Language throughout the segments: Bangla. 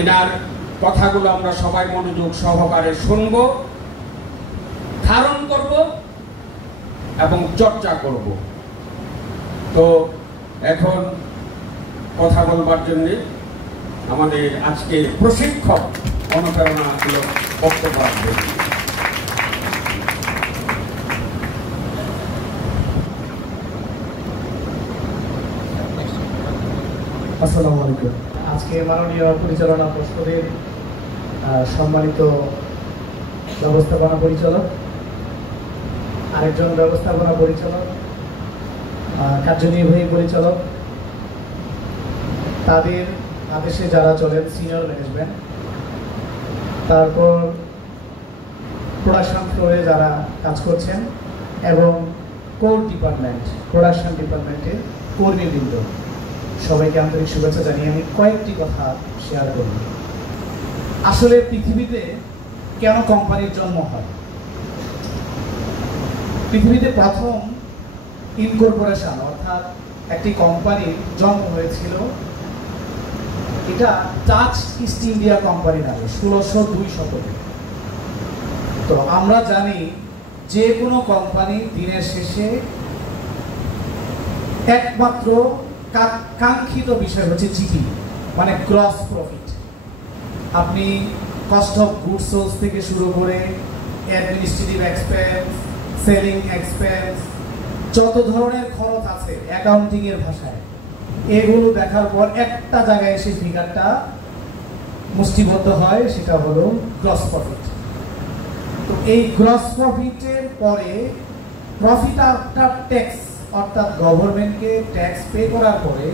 এনার কথাগুলো আমরা সবাই মনোযোগ সহকারে শুনব, ধারণ করব এবং চর্চা করব। তো এখন কথা বলবার জন্য আমাদের আজকের প্রশিক্ষক অনুপ্রেরণামূলক বক্তব্য রাখবেন। আসসালামু আলাইকুম। আজকে মাননীয় পরিচালনা পর্ষদের সম্মানিত ব্যবস্থাপনা পরিচালক, আরেকজন ব্যবস্থাপনা পরিচালক, কার্যনির্বাহী পরিচালক, তাদের আদেশে যারা চলেন সিনিয়র ম্যানেজমেন্ট, তারপর প্রোডাকশন ফ্লোরে যারা কাজ করছেন এবং কোর ডিপার্টমেন্ট, প্রোডাকশন ডিপার্টমেন্টের কর্মীবৃন্দ, সবাইকে আন্তরিক শুভেচ্ছা জানিয়ে আমি কয়েকটি কথা শেয়ার করব। আসলে পৃথিবীতে কেন কোম্পানির জন্ম হয়? পৃথিবীতে প্রথম ইনকর্পোরেশন অর্থাৎ একটি কোম্পানির জন্ম হয়েছিল, এটা ডাচ ইস্ট ইন্ডিয়া কোম্পানি নামে 1602 শতকে। তো আমরা জানি যে কোনো কোম্পানি দিনের শেষে একমাত্র কাঙ্ক্ষিত বিষয় হচ্ছে জিডি, মানে গ্রস প্রফিট। আপনি কস্ট অফ গুডস সোলস থেকে শুরু করে অ্যাডমিনিস্ট্রেটিভ এক্সপেন্স, সেলিং এক্সপেন্স, যত ধরনের খরচ আছে অ্যাকাউন্টিং এর ভাষায়, এগুলো দেখার পর একটা জায়গায় এসে ফিগারটা মুষ্টিবদ্ধ হয়, সেটা হলো গ্রস প্রফিট। তো এই গ্রস প্রফিটের পরে প্রফিট আফটার ট্যাক্স অর্থাৎ গভর্নমেন্টকে ট্যাক্স পে করার পরে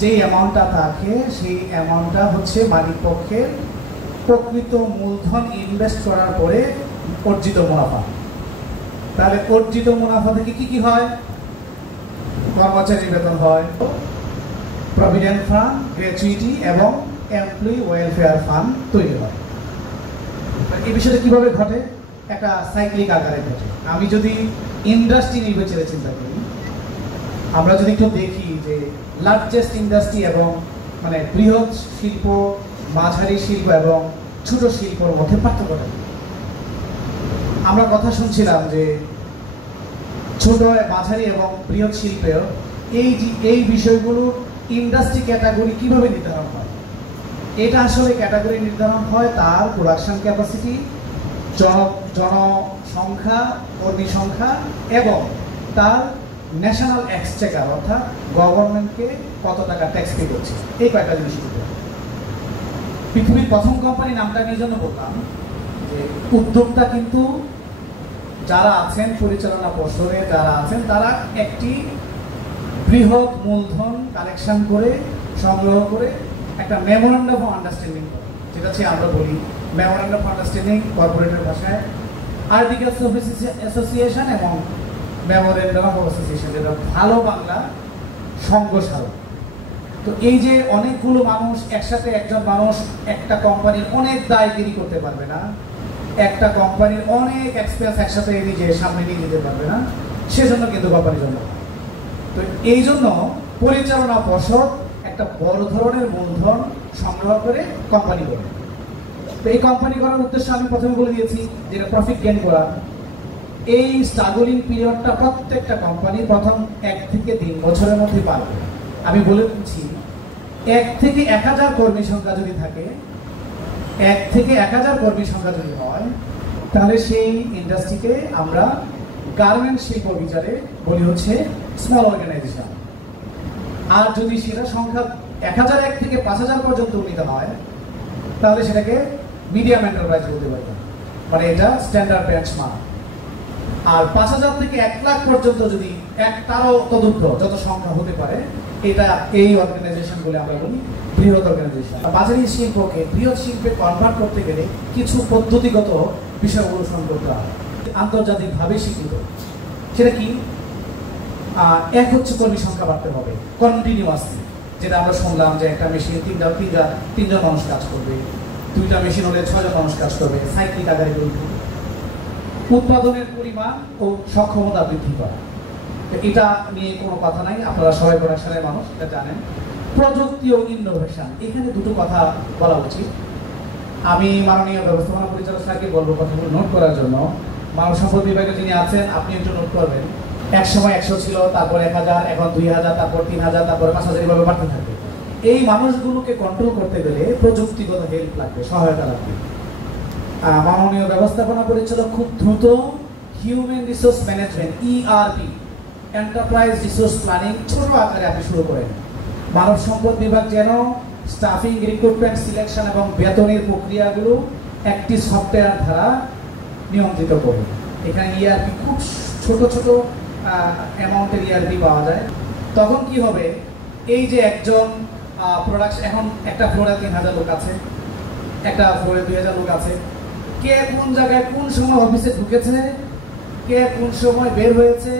যেই অ্যামাউন্টটা থাকে সেই অ্যামাউন্টটা হচ্ছে মালিক পক্ষের প্রকৃত মূলধন ইনভেস্ট করার পরে অর্জিত মুনাফা। তাহলে অর্জিত মুনাফা থেকে কি কি হয়? কর্মচারী বেতন হয়, প্রভিডেন্ট ফান্ড, গ্র্যাচুইটি এবং এমপ্লয়ি ওয়েলফেয়ার ফান্ড তৈরি হয়। এই বিষয়টা কিভাবে ঘটে? একটা সাইক্লিক আকারে ঘটে। আমি যদি ইন্ডাস্ট্রি নির্বাচনে চিন্তা করি, আমরা যদি একটু দেখি যে লার্জেস্ট ইন্ডাস্ট্রি এবং মানে বৃহৎ শিল্প, মাঝারি শিল্প এবং ছোট শিল্পের মধ্যে পার্থক্যটা, আমরা কথা শুনছিলাম যে ছোট, মাঝারি এবং বৃহৎ শিল্পের এই বিষয়গুলো ইন্ডাস্ট্রি ক্যাটাগরি কিভাবে নির্ধারণ হয়? এটা আসলে ক্যাটাগরি নির্ধারণ হয় তার প্রোডাকশন ক্যাপাসিটি, জনসংখ্যা, কর্মী সংখ্যা এবং তার ন্যাশনাল এক্সচেকার অর্থাৎ গভর্নমেন্টকে কত টাকা ট্যাক্স পে করছে, এই কয়েকটা জিনিস। পৃথিবীর প্রথম কোম্পানি নামটা আমি এই জন্য বললাম যে উদ্যোক্তা কিন্তু যারা আছেন, পরিচালনা পর্ষদে যারা আছেন, তারা একটি বৃহৎ মূলধন কালেকশন করে, সংগ্রহ করে একটা মেমোরান্ডাম অফ আন্ডারস্ট্যান্ডিং করে, যেটা হচ্ছে আমরা বলি মেমোরান্ডাম অফ আন্ডারস্ট্যান্ডিং কর্পোরেটের ভাষায় আর্টিকেলস অফ অ্যাসোসিয়েশন এবং মেমোরেন্ডাম অফ অ্যাসোসিয়েশন, যেটা ভালো বাংলা সংঘ-সারক। তো এই যে অনেকগুলো মানুষ একসাথে, একজন মানুষ একটা কোম্পানির অনেক দায়গিরি করতে পারবে না, একটা কোম্পানির অনেক এক্সপেন্স একসাথে নিজে সামনে নিয়ে যেতে পারবে না, সেজন্য কিন্তু কোম্পানির জন্য। তো এই জন্য পরিচালনা পর্ষদ একটা বড় ধরনের মূলধন সংগ্রহ করে কোম্পানি করে। তো এই কোম্পানি করার উদ্দেশ্য আমি প্রথমে বলে দিয়েছি, যেটা প্রফিট গেইন করা। এই স্ট্রাগলিং পিরিয়ডটা প্রত্যেকটা কোম্পানি প্রথম 1 থেকে 3 বছরের মধ্যে পার করে। আমি বলে দিচ্ছি, 1 থেকে 1000 কর্মী সংখ্যা যদি থাকে, 1 থেকে 1000 কর্মী সংখ্যা যদি হয়, তাহলে সেই ইন্ডাস্ট্রিকে আমরা গার্মেন্ট শিল্প বিচারে বলি হচ্ছে স্মল অর্গানাইজেশন। আর যদি সেটা সংখ্যা 1001 থেকে 5000 পর্যন্ত উন্নীত হয়, তাহলে সেটাকে মিডিয়াম এন্টারপ্রাইজ বলতে পারি, মানে এটা স্ট্যান্ডার্ড বেঞ্চমার্ক। আর 5000 থেকে 1 লাখ পর্যন্ত যদি তারও তদুর্ধ্ব যত সংখ্যা হতে পারে, এটা এই অর্গানাইজেশন বলে আমরা বলি বৃহৎ অর্গানাইজেশন। মাঝারি শিল্পকে বৃহৎ শিল্পে কনভার্ট করতে গেলে কিছু পদ্ধতিগত বিষয় অনুসরণ করতে হয়, আন্তর্জাতিকভাবে স্বীকৃত। সেটা কি? এক হচ্ছে কর্মী সংখ্যা বাড়তে হবে কন্টিনিউয়াসলি, যেটা আমরা শুনলাম যে একটা মেশিনে তিনজন মানুষ কাজ করবে, 2টা মেশিন হলে 6জন মানুষ কাজ করবে, সাইক্লিক আকারে বলতে। উৎপাদনের পরিমাণ ও সক্ষমতা বৃদ্ধি করা, এটা নিয়ে কোনো কথা নাই, আপনারা সবাই প্রোডাকশনের মানুষ, এটা জানেন। প্রযুক্তি ও ইনোভেশন, এখানে দুটো কথা বলা উচিত। আমি মাননীয় ব্যবস্থাপনা পরিচালক স্যারকে বলবো কথাগুলো নোট করার জন্য। মানব সম্পদ বিভাগে যিনি আছেন আপনি একটু নোট করবেন। এক সময় 100 ছিল, তারপর 1000, এখন 2000, তারপর 3000, তারপর 5000, এভাবে বাড়তে থাকবে। এই মানুষগুলোকে কন্ট্রোল করতে গেলে প্রযুক্তিগত হেল্প লাগবে, সহায়তা লাগবে। মাননীয় ব্যবস্থাপনা পরিচালক খুব দ্রুত human resource management ERP, enterprise resource planning, ছোট আকারে আপনি শুরু করেন। মানব সম্পদ বিভাগ যেন স্টাফিং, রিক্রুটমেন্ট, সিলেকশন এবং বেতনের প্রক্রিয়াগুলো একটি সফটওয়্যার দ্বারা নিয়ন্ত্রিত করবে। এখানে ERP খুব ছোট ছোট অ্যামাউন্টের ERP পাওয়া যায়। তখন কি হবে, এই যে একজন প্রোডাক্ট, এখন একটা ফ্লোরে 3000 লোক আছে, একটা ফ্লোরে 2000 লোক আছে, কে কোন জায়গায় কোন সময় অফিসে ঢুকেছে, কে কোন সময় বের হয়েছে,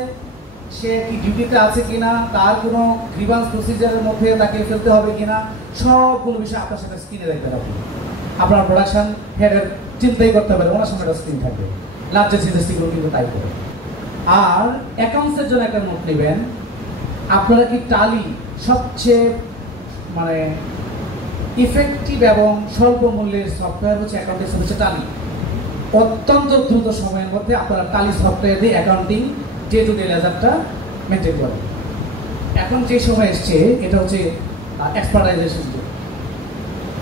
সে কি ডিউটিতে আছে কিনা, তার কোনো গ্রিভান্স প্রসিজারের মধ্যে তাকে ফেলতে হবে কিনা, সবগুলো বিষয় আপনার সাথে স্ক্রিনে দেখতে পাবেন। আপনার প্রোডাকশন হেডের চিন্তাই করতে পারে, ওনার সামনে একটা স্ক্রিন থাকবে। লার্জেস্ট ইন্ডাস্ট্রিগুলো কিন্তু তাই করে। আর অ্যাকাউন্টসের জন্য একটা নোট নেবেন, আপনারা কি টালি সবচেয়ে মানে ইফেক্টিভ এবং স্বল্প মূল্যের সফটওয়্যার হচ্ছে অ্যাকাউন্টিং হচ্ছে টালি। অত্যন্ত দ্রুত সময়ের মধ্যে আপনারা টালি সফটওয়্যার দিয়ে অ্যাকাউন্টিং ডে টু ডে লেজারটা মেনটেন করেন। এখন যে সময় এসছে এটা হচ্ছে এক্সপার্টাইজেশন।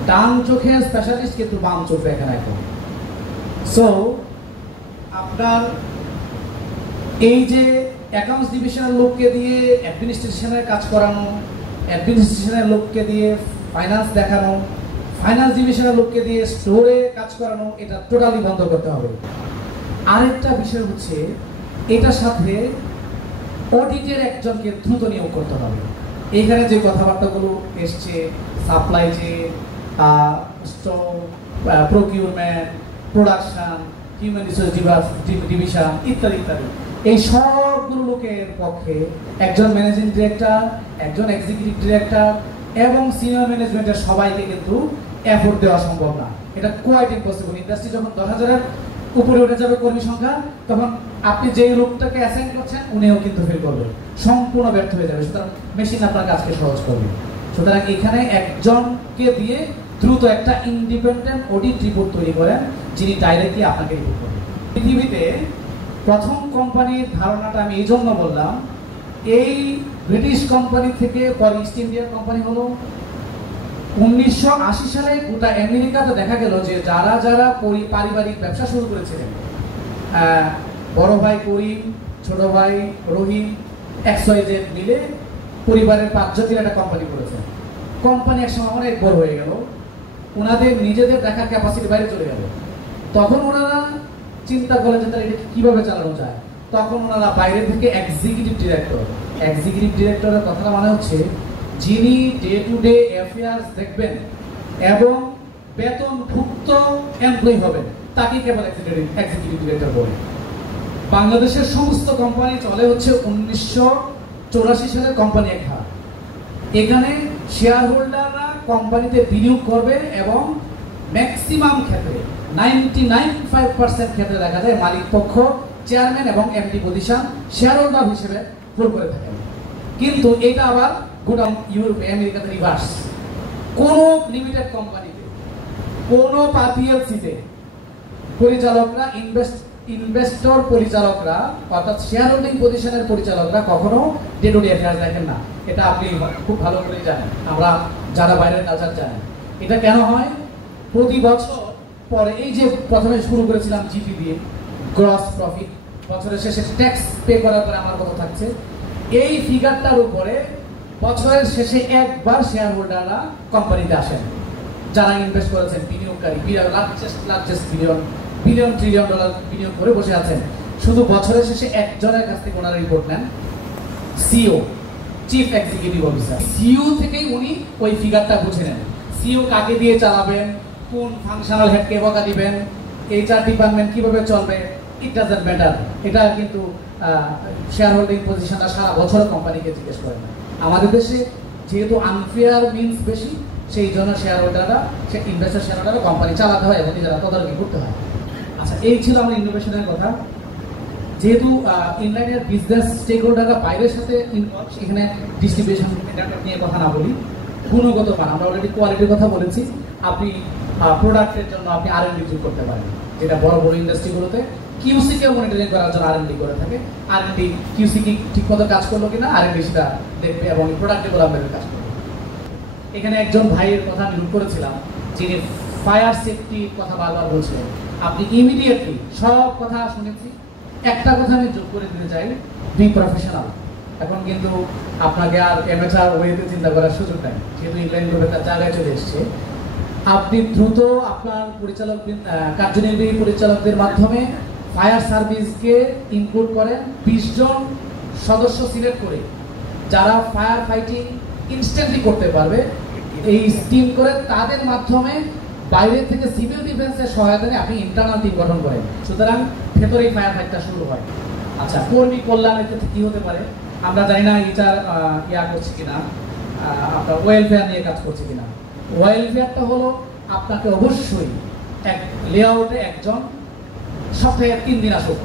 ডান চোখে স্পেশালিস্ট কিন্তু বাম চোখে এখানে এখন। সো আপনার এই যে অ্যাকাউন্টস ডিভিশনের লোককে দিয়ে অ্যাডমিনিস্ট্রেশনের কাজ করানো, অ্যাডমিনিস্ট্রেশনের লোককে দিয়ে ফাইন্যান্স দেখানো, ফাইন্যান্স ডিভিশনের লোককে দিয়ে স্টোরে কাজ করানো, এটা টোটালি বন্ধ করতে হবে। আরেকটা বিষয় হচ্ছে এটার সাথে অডিটের একজনকে দ্রুত নিয়োগ করতে হবে। এইখানে যে কথাবার্তাগুলো এসছে, supply chain, stock, procurement, production, human resource division ইত্যাদি ইত্যাদি, এই সবগুলো লোকের পক্ষে একজন ম্যানেজিং ডিরেক্টর, একজন এক্সিকিউটিভ ডিরেক্টর এবং সিনিয়র ম্যানেজমেন্টের সবাইকে কিন্তু এফোর্ট দেওয়া সম্ভব না। এটা কোয়াইট ইম্পসিবল। ইন্ডাস্ট্রি যখন 10,000-এর উপরে উঠে যাবে কর্মী সংখ্যা, তখন আপনি যেই লোকটাকে অ্যাসাইন করছেন উনিও কিন্তু ফিল করবে, সম্পূর্ণ ব্যর্থ হয়ে যাবে। সুতরাং মেশিন আপনার কাজকে সহজ করবে। সুতরাং এখানে একজনকে দিয়ে দ্রুত একটা ইন্ডিপেন্ডেন্ট অডিট রিপোর্ট তৈরি করেন, যিনি ডাইরেক্টলি আপনাকে রিপোর্ট করবেন। পৃথিবীতে প্রথম কোম্পানির ধারণাটা আমি এই জন্য বললাম, এই ব্রিটিশ কোম্পানি থেকে পরে ইস্ট ইন্ডিয়া কোম্পানি হলো। 1980 সালে গোটা আমেরিকাতে দেখা গেল যে যারা যারা পারিবারিক ব্যবসা শুরু করেছিলেন, বড় ভাই করিম, ছোট ভাই রহিম, XYZ মিলে পরিবারের 5 জন একটা কোম্পানি করেছে। কোম্পানি একসময় অনেক বড় হয়ে গেল, ওনাদের নিজেদের দেখার ক্যাপাসিটি বাইরে চলে গেল। তখন ওনারা চিন্তা করলেন যে তারা এটা কিভাবে চালানো যায়। তখন ওনারা বাইরে থেকে এক্সিকিউটিভ ডিরেক্টরের কথাটা মানে হচ্ছে যিনি ডে টু ডে অ্যাফেয়ার্স দেখবেন এবং বেতনভুক্ত এমপ্লয়ি হবেন, তাকে কেবল এক্সিকিউটিভ ডিরেক্টর বলে। বাংলাদেশের সমস্ত কোম্পানি চলে হচ্ছে 1984 সালের কোম্পানি অ্যাক্ট। এখানে শেয়ার হোল্ডাররা কোম্পানিতে বিনিয়োগ করবে এবং ম্যাক্সিমাম ক্ষেত্রে 99.5% ক্ষেত্রে দেখা যায় মালিক পক্ষ, চেয়ারম্যান এবং এমডি পজিশন শেয়ার হোল্ডার হিসেবে পুরো করে থাকেন। কিন্তু এটা আবার গোটা ইউরোপে, আমেরিকাতে রিভার্স। কোন লিমিটেড কোম্পানিতে, কোন পিএলসিতে পরিচালকরা, ইনভেস্টর পরিচালকরা অর্থাৎ শেয়ার হোল্ডিং পজিশনের পরিচালকরা কখনো ডে টু ডে অ্যাফেয়ার্স দেখেন না। এটা আপনি খুব ভালো করে জানেন, আমরা যারা বাইরের কালচার জানেন। এটা কেন হয়? প্রতি বছর পরে এই যে প্রথমে শুরু করেছিলাম জিপি দিয়ে, গ্রস প্রফিট, বছরের শেষে ট্যাক্স পে করার পরে আমার কত থাকছে, এই ফিগারটার উপরে বছরের শেষে একবার শেয়ার হোল্ডাররা কোম্পানিতে আসেন, যারা ইনভেস্ট করেছেন, বিনিয়োগকারী, লার্জেস্ট বিলিয়ন ট্রিলিয়ন ডলার বিনিয়োগ করে বসে আছেন। শুধু বছরের শেষে একজনের কাছ থেকে ওনারা রিপোর্ট নেন, CEO, chief executive officer. CEO থেকেই উনি ওই ফিগারটা বুঝে নেন। সিও কাকে দিয়ে চালাবেন, কোন ফাংশনাল হেডকে বকা দিবেন, এইচআর ডিপার্টমেন্ট কিভাবে চলবে, ইট ডাজন্ট ম্যাটার। এটা কিন্তু শেয়ার হোল্ডিং পজিশনটা সারা বছর কোম্পানিকে জিজ্ঞেস করে না। আমাদের দেশে যেহেতু আনফেয়ার মিনস বেশি, সেই জন্য শেয়ার হোল্ডাররা, ইনভেস্টার শেয়ার হোল্ডাররা কোম্পানি চালাতে হয় এবং নিজেরা তদারকি করতে হয়। আচ্ছা, এই ছিল আমার ইনোভেশনের কথা। যেহেতু ইনলাইনের বিজনেস স্টেক হোল্ডাররা বাইরের সাথে ইনভলভ, এখানে ডিস্ট্রিবিউশন নিয়ে কথা না বলি। গুণগত মান, আমরা অলরেডি কোয়ালিটির কথা বলেছি, আপনি প্রোডাক্টের জন্য আপনি R&D যোগ করতে পারেন, যেটা বড় বড় ইন্ডাস্ট্রিগুলোতে কিউসি কে মনিটরিং করার জন্য R&D করে থাকে। R&D কিউসি কি ঠিকমতো কাজ করলো কিনা R&D সেটা দেখবে এবং প্রোডাক্ট ডেভেলপমেন্টের কাজ করবে। এখানে একজন ভাইয়ের কথা আমি নোট করেছিলাম, যিনি ফায়ার সেফটির কথা বারবার বলছিলেন। আপনি ইমিডিয়েটলি সব কথা শুনেছি, একটা কথা আমি যোগ করে দিতে চাই, বি প্রফেশনাল। এখন কিন্তু আপনাকে আর অ্যামেচার ওয়েতে চিন্তা করার সুযোগ নাই, যেহেতু ইনলাইন গ্রুপে তার জায়গায় চলে এসছে। আপনি দ্রুত আপনার পরিচালক কার্যনির্বাহী পরিচালকদের মাধ্যমে ফায়ার সার্ভিসকে ইনক্লুড করেন 20 জন সদস্য সিলেক্ট করে, যারা ফায়ার ফাইটিং ইনস্ট্যান্টলি করতে পারবে এই টিম করে, তাদের মাধ্যমে বাইরে থেকে সিভিল ডিফেন্সের সহায়তা নিয়ে আপনি ইন্টারনাল টিম গঠন করেন। সুতরাং ভেতরেই ফায়ার ফাইটটা শুরু হয়। আচ্ছা, কর্মী কল্যাণের ক্ষেত্রে কি হতে পারে আমরা জানি না, এটার করছি কিনা, আপনার ওয়েলফেয়ার নিয়ে কাজ করছে কিনা। ওয়েলফেয়ারটা হলো আপনাকে অবশ্যই এক লেআউটে একজন সপ্তাহে 3 দিন আসুক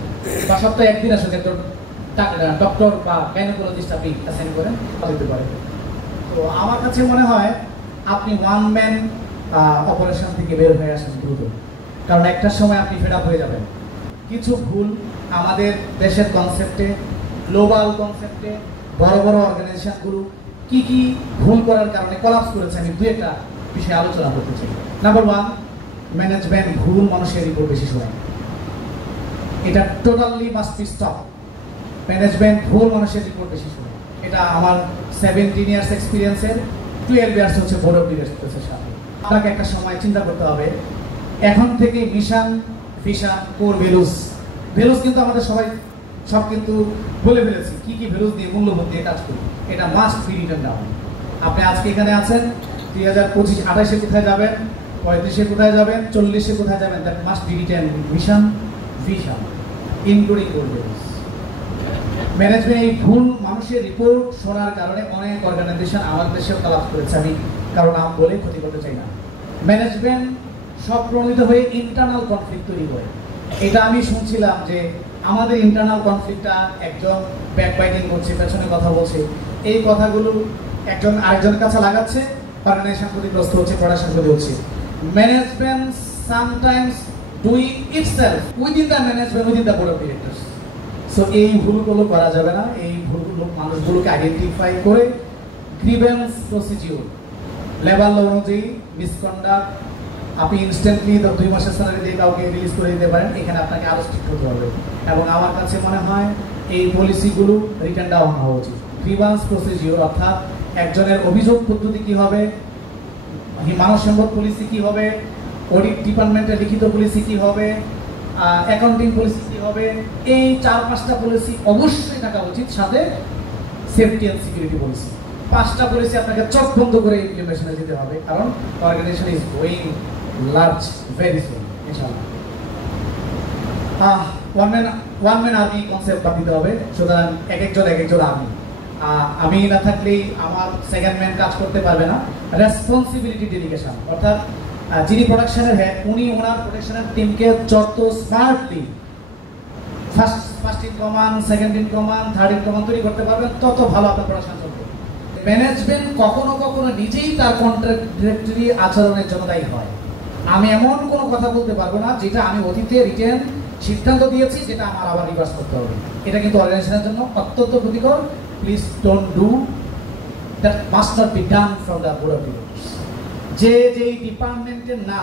বা সপ্তাহে 1 দিন আসুক একজন ডক্টর বা গাইনোকোলজিস্ট আপনি অ্যাসাইন করেন দিতে পারেন। তো আমার কাছে মনে হয় আপনি ওয়ান ম্যান অপারেশন থেকে বের হয়ে আসেন দ্রুত, কারণ একটা সময় আপনি ফেড আপ হয়ে যাবেন। কিছু ভুল আমাদের দেশের কনসেপ্টে, গ্লোবাল কনসেপ্টে বড় বড় অর্গানাইজেশনগুলো কি কি ভুল করার কারণে কলাপস করেছে, আমি দু একটা বিষয়ে আলোচনা করতে চাই। নাম্বার 1, ম্যানেজমেন্ট ভুল মানুষের রিপোর্ট বেশি শোনায়। এটা totally must be stop. Management ভুল মানুষের রিপোর্ট বেশি শোনায়। এটা আমার 17 ইয়ার্স এক্সপিরিয়েন্সের 12 ইয়ার্স হচ্ছে বোর্ড অফ ডিরেক্টরসের সাথে। আপনাকে একটা সময় চিন্তা করতে হবে, এখন থেকে মিশন, ভিশন, কোর ভ্যালুস কিন্তু আমাদের সব কিন্তু বলে ফেলেছি কি কি ভ্যালুস দিয়ে, মূল্যবোধ দিয়ে কাজ করি। এটা মাস্ট বি রিটেন ডাউন। আপনি আজকে এখানে আছেন, 2025-28-এ কোথায় যাবেন, 35-এ কোথায় যাবেন, 40-এ কোথায় যাবেন, that must be written mission, vision, including core values. Management এই ভুল মানুষের রিপোর্ট শোনার কারণে অনেক অর্গানাইজেশন আমার দেশেও কলাপ করেছে, আমি কারণ নাম বলে ক্ষতি করতে চাই না। ম্যানেজমেন্ট সব প্রণীত হয়ে ইন্টারনাল কনফ্লিক্ট তৈরি হয়। এটা আমি শুনছিলাম যে আমাদের ইন্টারনাল কনফ্লিক্টটা একজন ব্যাকবাইটিং করছে, পেছনে কথা বলছে, এই কথাগুলো একজন আরেকজনের কাছে লাগাচ্ছে, অর্গানাইজেশন ক্ষতিগ্রস্ত হচ্ছে, প্রোডাকশন ক্ষতি হচ্ছে। Management sometimes doing itself within the management, within the board of directors. So এই ভুলগুলো করা যাবে না। এই ভুলগুলো মানুষগুলোকে আইডেন্টিফাই করে গ্রিভেন্স প্রসিডিউর, লেবার ল অনুযায়ী মিসকন্ডাক্ট আপনি ইনস্ট্যান্টলি 2 মাসের স্যালারি দিয়ে কাউকে রিলিজ করে দিতে পারেন, এখানে আপনাকে আরো স্ট্রিক্ট হতে হবে। এবং আমার কাছে মনে হয় এই পলিসিগুলো রিটার্ন ডাউন হওয়া উচিত। গ্রিভেন্স প্রসিডিউর অর্থাৎ একজনের অভিযোগ পদ্ধতি কি হবে, মানব সম্পদ পলিসি কি হবে, অডিট ডিপার্টমেন্টের লিখিত পলিসি কি হবে, অ্যাকাউন্টিং পলিসি কি হবে, এই 4-5টা পলিসি অবশ্যই থাকা উচিত, সাথে সেফটি এন্ড সিকিউরিটি পলিসি। 5টা পলিসি আপনাকে চোখ বন্ধ করে ইমপ্লিমেন্টেশনে যেতে হবে, কারণ organization is going large very soon ইনশাআল্লাহ। ওয়ান ম্যান আর্মি কনসেপ্ট দিতে হবে। সুতরাং এক একজন আমি না থাকলেই আমার সেকেন্ড ম্যান কাজ করতে পারবে না। রেসপন্সিবিলিটি ডেলিগেশন, অর্থাৎ যিনি প্রোডাকশনের হেড, উনি ওনার প্রোডাকশনের টিমকে যত smartly first in command, second in command, third in command তৈরি করতে পারবেন, তত ভালো আপনার প্রোডাকশন চলবে। ম্যানেজমেন্ট কখনো কখনো নিজেই তার কন্ট্রাডিক্টরি আচরণের জন্য দায়ী হয়। আমি এমন কোনো কথা বলতে পারবো না যেটা আমি অতীতে রিটেন সিদ্ধান্ত দিয়েছি যেটা আমার আবার রিভার্স করতে হবে। এটা কিন্তু অর্গানাইজেশনের জন্য অত্যন্ত ক্ষতিকর। Please don't do that, must not be done from the board of directors. যেই ডিপার্টমেন্টের না,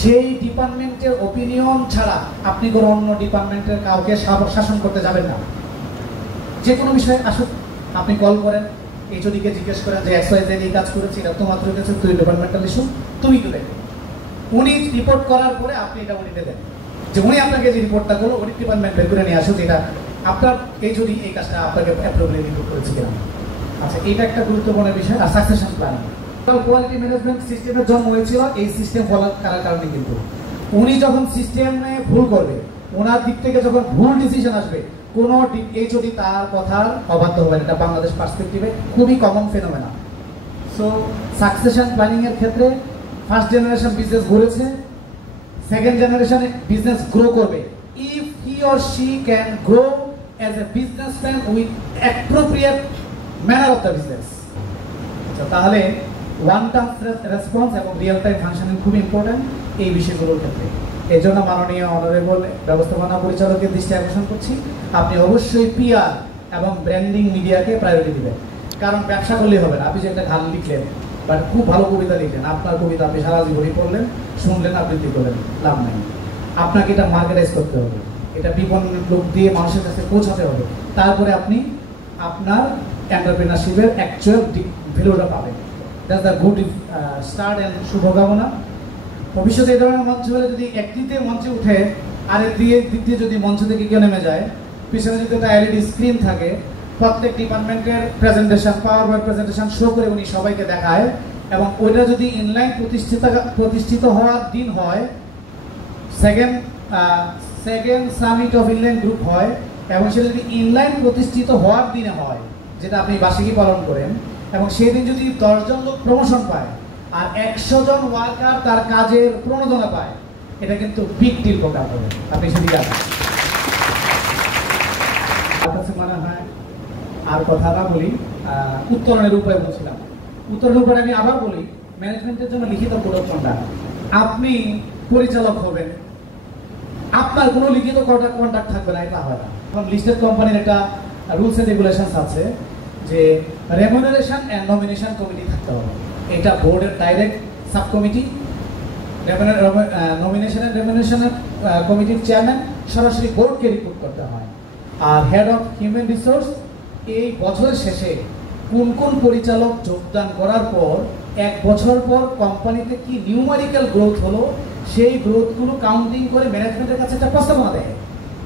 সেই ডিপার্টমেন্টের ওপিনিয়ন ছাড়া আপনি কোনো অন্য ডিপার্টমেন্টের কাউকে শাসন করতে যাবেন না। যে কোনো বিষয়ে আসুক, আপনি কল করেন, এইচওডিকে জিজ্ঞেস করেন যে XYZ এই কাজ করেছি, এটা তোমার কাছে তুই ডিপার্টমেন্টাল ইস্যু, তুমি তো দেখো। উনি রিপোর্ট করার পরে আপনি এটা উনিতে দেন যে উনি আপনাকে যে রিপোর্টটা করলো অডিট ডিপার্টমেন্ট বের করে নিয়ে আসুক, এটা আপনার এইচওডি এই কাজটা আপনাকে অ্যাপ্রুভালে রিপোর্ট করেছে কিনা। আচ্ছা, এটা একটা গুরুত্বপূর্ণ বিষয়। আর সাকসেশন প্ল্যানিং, কোয়ালিটি ম্যানেজমেন্ট সিস্টেমের জন্ম হয়েছিল এই সিস্টেম ফলো করার কারণে। কিন্তু উনি যখন সিস্টেমে ভুল করবে, ওনার দিক থেকে যখন ভুল ডিসিশন আসবে, কোনো এইচওডি তার কথার অবাধ্য হবে। এটা বাংলাদেশ পার্সপেক্টিভে খুবই common phenomena. So succession planning এর ক্ষেত্রে ফার্স্ট জেনারেশন বিজনেস গড়েছে, সেকেন্ড জেনারেশনে বিজনেস গ্রো করবে। If he or she can grow as a businessman with appropriate manner of the business, তাহলে ওয়ান টাইম রেসপন্স এবং রিয়েল টাইম ফাংশনিং খুব ইম্পর্টেন্ট এই বিষয়গুলোর ক্ষেত্রে। এই জন্য মাননীয় অনারেবল ব্যবস্থাপনা পরিচালকের দৃষ্টি আকর্ষণ করছি, আপনি অবশ্যই পিআর এবং ব্র্যান্ডিং মিডিয়াকে প্রায়োরিটি দিবেন। কারণ ব্যবসা করলেই হবে না। আপনি যে একটা গান লিখলেন বা খুব ভালো কবিতা লিখলেন, আপনার কবিতা আপনি সারা জীবনই পড়লেন, শুনলেন, আবৃত্তি করলেন, লাভ নাই। আপনাকে এটা মার্কেটাইজ করতে হবে, এটা বিপণন লোক দিয়ে মানুষের কাছে পৌঁছাতে হবে, তারপরে আপনি আপনার এন্টারপ্রেনারশিপের অ্যাকচুয়াল ভ্যালুটা পাবেন। That's the good start and শুভকামনা। ভবিষ্যতে এই ধরনের মঞ্চ হলে যদি একদিকে মঞ্চে উঠে আরেক দিক দিয়ে যদি মঞ্চ থেকে কেউ নেমে যায়, পিছনে যদি একটা এলইডি স্ক্রিন থাকে, প্রত্যেক ডিপার্টমেন্টের presentation, power point presentation show করে উনি সবাইকে দেখায়, এবং ওইটা যদি ইনলাইন প্রতিষ্ঠিত হওয়ার দিন হয়, second summit of inline group হয়, এবং সেটা যদি ইনলাইন প্রতিষ্ঠিত হওয়ার দিনে হয়, যেটা আপনি বার্ষিকী পালন করেন, এবং সেই দিন যদি 10 জন লোক প্রমোশন পায় আর 100 জন ওয়ার্কার তার কাজের প্রণোদনা পায়, এটা কিন্তু বিগ ডিল প্রকার হবে। আপনি সেদিকে আসেন। মনে হয় আর কথা না বলি, উত্তরণের উপায় বলছিলাম। উত্তরণের উপরে আমি আবার বলি, ম্যানেজমেন্টের জন্য লিখিত প্রোডাকশনটা, আপনি পরিচালক হবেন, আপনার কোনো লিখিত কন্ট্রাক্ট থাকবে না, এটা হয় না। এখন লিস্টেড কোম্পানির একটা রুলস এন্ড রেগুলেশনস আছে যে রেমুনারেশন এন্ড নমিনেশন কমিটি থাকতে হবে। এটা বোর্ডের direct sub committee. Nomination and remuneration কমিটির চেয়ারম্যান সরাসরি বোর্ডকে রিপোর্ট করতে হয়। আর হেড অফ হিউম্যান রিসোর্স এই বছরের শেষে কোন কোন পরিচালক যোগদান করার পর 1 বছর পর কোম্পানিতে কি নিউমারিক্যাল গ্রোথ হলো, সেই গ্রোথগুলো কাউন্টিং করে ম্যানেজমেন্টের কাছে একটা প্রস্তাবনা দেয়।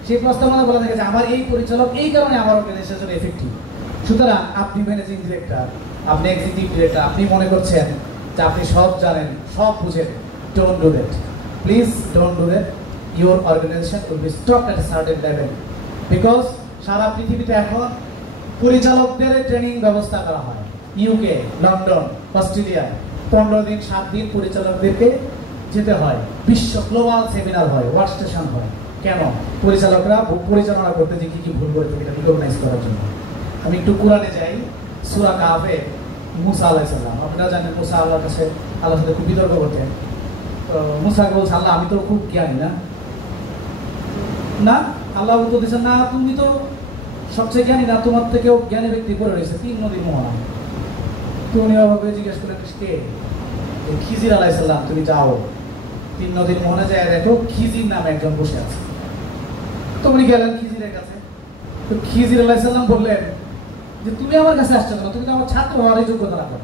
সেই প্রস্তাবনা বলা থাকে যে আমার এই পরিচালক এই কারণে আমার অর্গানাইজেশনের জন্য এফেক্টিভ। সুতরাং আপনি ম্যানেজিং ডিরেক্টর, আপনি এক্সিকিউটিভ ডিরেক্টর, আপনি মনে করছেন যে আপনি সব জানেন, সব বুঝেন, don't do that, please don't do that. Your organization will be stopped at a certain level, because সারা পৃথিবীতে এখন পরিচালকদের ট্রেনিং ব্যবস্থা করা হয়। ইউকে, লন্ডন, অস্ট্রেলিয়া 15 দিন 7 দিন পরিচালকদেরকে যেতে হয়, বিশ্ব গ্লোবাল সেমিনার হয়, ওয়ার্ক স্টেশন হয়। কেন? পরিচালকরা পরিচালনা করতে যে কি ভুল করে থাকে এটা রিকগনাইজ করার জন্য। আমি একটু কোরআনে যাই, সূরা কাহফে মুসা আলাইহিস সালাম, আপনারা জানেন মুসা আল্লাহর কাছে আল্লাহর সাথে খুব বিতর্ক করতেন। তো মুসাকে বলছে, আল্লাহ আমি তো খুব জ্ঞানী না। না, আল্লাহ উত্তর দিচ্ছেন, না তুমি তো সবচেয়ে জ্ঞানী না, তোমার থেকেও জ্ঞানী ব্যক্তি পড়ে রয়েছে 3 নদীর মোহনা। তুমি অভাবে জিজ্ঞেস করে কে? খিজির আলাইহিস সালাম। তুমি যাও 3 নদীর মোহনা যায়, দেখো খিজির নামে একজন বসে আছে। তুমি গেলেন খিজিরের কাছে, তো খিজির আলাইহিস সালাম বললেন যে তুমি আমার কাছে আসছো কেন? তুমি তো আমার ছাত্র হওয়ার যোগ্যতা রাখো।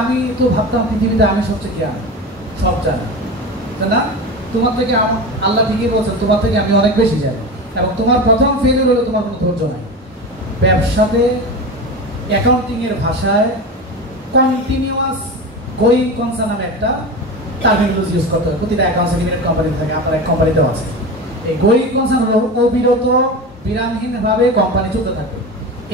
আমি তো ভাবতাম পৃথিবীতে আমি সবচেয়ে জ্ঞান, সব জানি না। তোমার থেকে আল্লাহ ঠিকই বলছেন, তোমার থেকে আমি অনেক বেশি জানি, এবং তোমার প্রথম ফেলিউর হলো তোমার কোনো ধৈর্য নাই। ব্যবসাতে অ্যাকাউন্টিং এর ভাষায় কন্টিনিউয়াস গোয়িং কনসার্ন নামে একটা টার্মিনোলজি ইউজ করতে হয়। প্রতিটা অ্যাকাউন্টস লিমিটেড কোম্পানি থাকে, আপনার এক কোম্পানিতেও আছে। এই গোয়িং কনসার্ন অবিরত বিরামহীনভাবে কোম্পানি চলতে থাকে।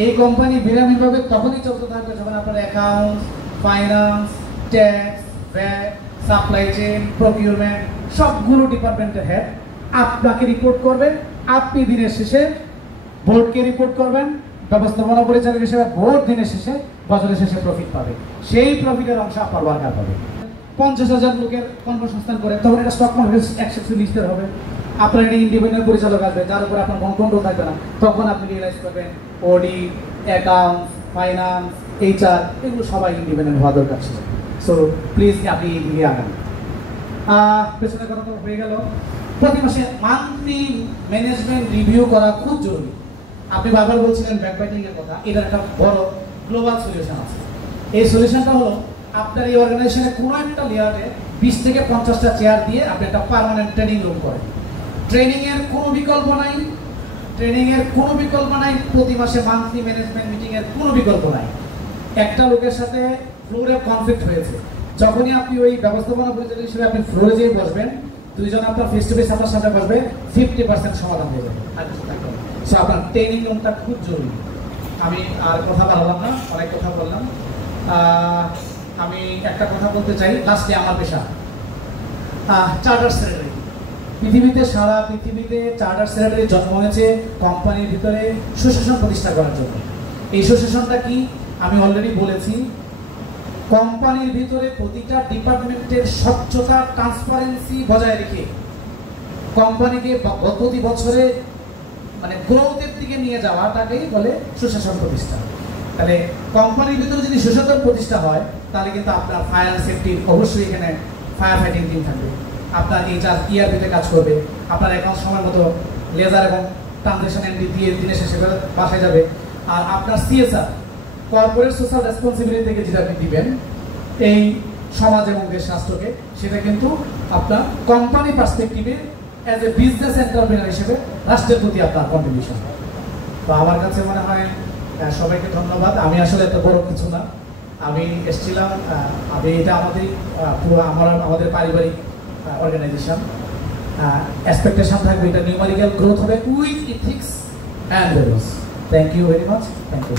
এই কোম্পানি বিরামহীনভাবে তখনই চলতে থাকবে যখন আপনার accounts, finance, tax, VAT, supply chain, procurement সবগুলো ডিপার্টমেন্টের হেড আপনাকে রিপোর্ট করবেন। আপনি দিনের শেষে বোর্ডকে রিপোর্ট করবেন। ব্যবস্থাপনা পরিচালক হিসেবে বোর্ড দিনের শেষে, বছরের শেষে প্রফিট পাবে। সেই প্রফিটের অংশ আপনার ওয়ার্কার পাবে। 50,000 লোকের কর্মসংস্থান করে তখন এটা স্টক মার্কেট এক্সচেঞ্জে লিস্টেড হবে। আপনার একটা ইন্ডিপেন্ডেন্ট পরিচালক আসবে যার উপর আপনার কোনো কন্ট্রোল থাকবে না। তখন আপনি রিয়েলাইজ করবেন অডিট, অ্যাকাউন্ট, ফাইন্যান্স, এইচআর এগুলো সবাই ইন্ডিপেন্ডেন্ট হওয়া দরকার ছিল। সো প্লিজ আপনি এগিয়ে আগান। পেছনে কথা তো হয়ে গেল। প্রতি মাসে মান্থলি ম্যানেজমেন্ট রিভিউ করা খুব জরুরি। আপনি বারবার বলছিলেন ব্যাকবাইটিং এর কথা, এটার একটা বড় গ্লোবাল সলিউশন আছে। এই সলিউশনটা হলো আপনার এই অর্গানাইজেশনে কোনো একটা লেয়ারে 20 থেকে 50টা চেয়ার দিয়ে আপনি একটা পার্মানেন্ট ট্রেনিং রুম করেন। ট্রেনিং এর কোনো বিকল্প নাই, প্রতি মাসে মান্থলি ম্যানেজমেন্ট মিটিং এর কোনো বিকল্প নাই। একটা লোকের সাথে ফ্লোরে কনফ্লিক্ট হয়েছে, যখনই আপনি ওই ব্যবস্থাপনা পরিচালক হিসেবে আপনি ফ্লোরে যেয়ে বসবেন, দুইজন আপনার ফেস টু ফেস আপনার সাথে বসবে, 50% সমাধান হয়ে যাবে। সো আপনার ট্রেনিং রুমটা খুব জরুরি। আমি আর কথা বাড়ালাম না, অনেক কথা বললাম। আমি একটা কথা বলতে চাই লাস্টে, আমার পেশা চার্টার সেক্রেটারি। পৃথিবীতে, সারা পৃথিবীতে চার্টার সেক্রেটারি জন্ম হয়েছে কোম্পানির ভিতরে সুশাসন প্রতিষ্ঠা করার জন্য। এই সুশাসনটা কি আমি অলরেডি বলেছি, কোম্পানির ভিতরে প্রতিটা ডিপার্টমেন্টের স্বচ্ছতা, ট্রান্সপারেন্সি বজায় রেখে কোম্পানিকে প্রতি বছরে মানে গ্রোথের দিকে নিয়ে যাওয়াটাকেই বলে সুশাসন প্রতিষ্ঠা। তাহলে কোম্পানির ভিতরে যদি সুশাসন প্রতিষ্ঠা হয় তাহলে কিন্তু আপনার ফায়ার সেফটি অবশ্যই এখানে ফায়ার ফাইটিং টিম থাকবে, আপনার এইচআর ইআরপিতে কাজ করবে, আপনার অ্যাকাউন্ট সময় মতো লেজার এবং ট্রানজেকশন এন্ট্রি দিয়ে দিনের শেষে করে বাসায় যাবে। আর আপনার সিএসআর কর্পোরেট সোশ্যাল রেসপন্সিবিলিটি থেকে যেটা আপনি দিবেন এই সমাজ এবং দেশ রাষ্ট্রকে, সেটা কিন্তু আপনার কোম্পানি পার্সপেক্টিভে অ্যাজ এ বিজনেস এন্টারপ্রেনার হিসেবে রাষ্ট্রের প্রতি আপনার কন্ট্রিবিউশন। তো আমার কাছে মনে হয় সবাইকে ধন্যবাদ। আমি আসলে এত বড় কিছু না, আমি এসেছিলাম, আমি এটা পুরো আমাদের পারিবারিক অর্গানাইজেশন। এক্সপেকটেশন থাকবে এটা নিউমেরিক্যাল গ্রোথ হবে with ethics and values. Thank you very much. Thank you.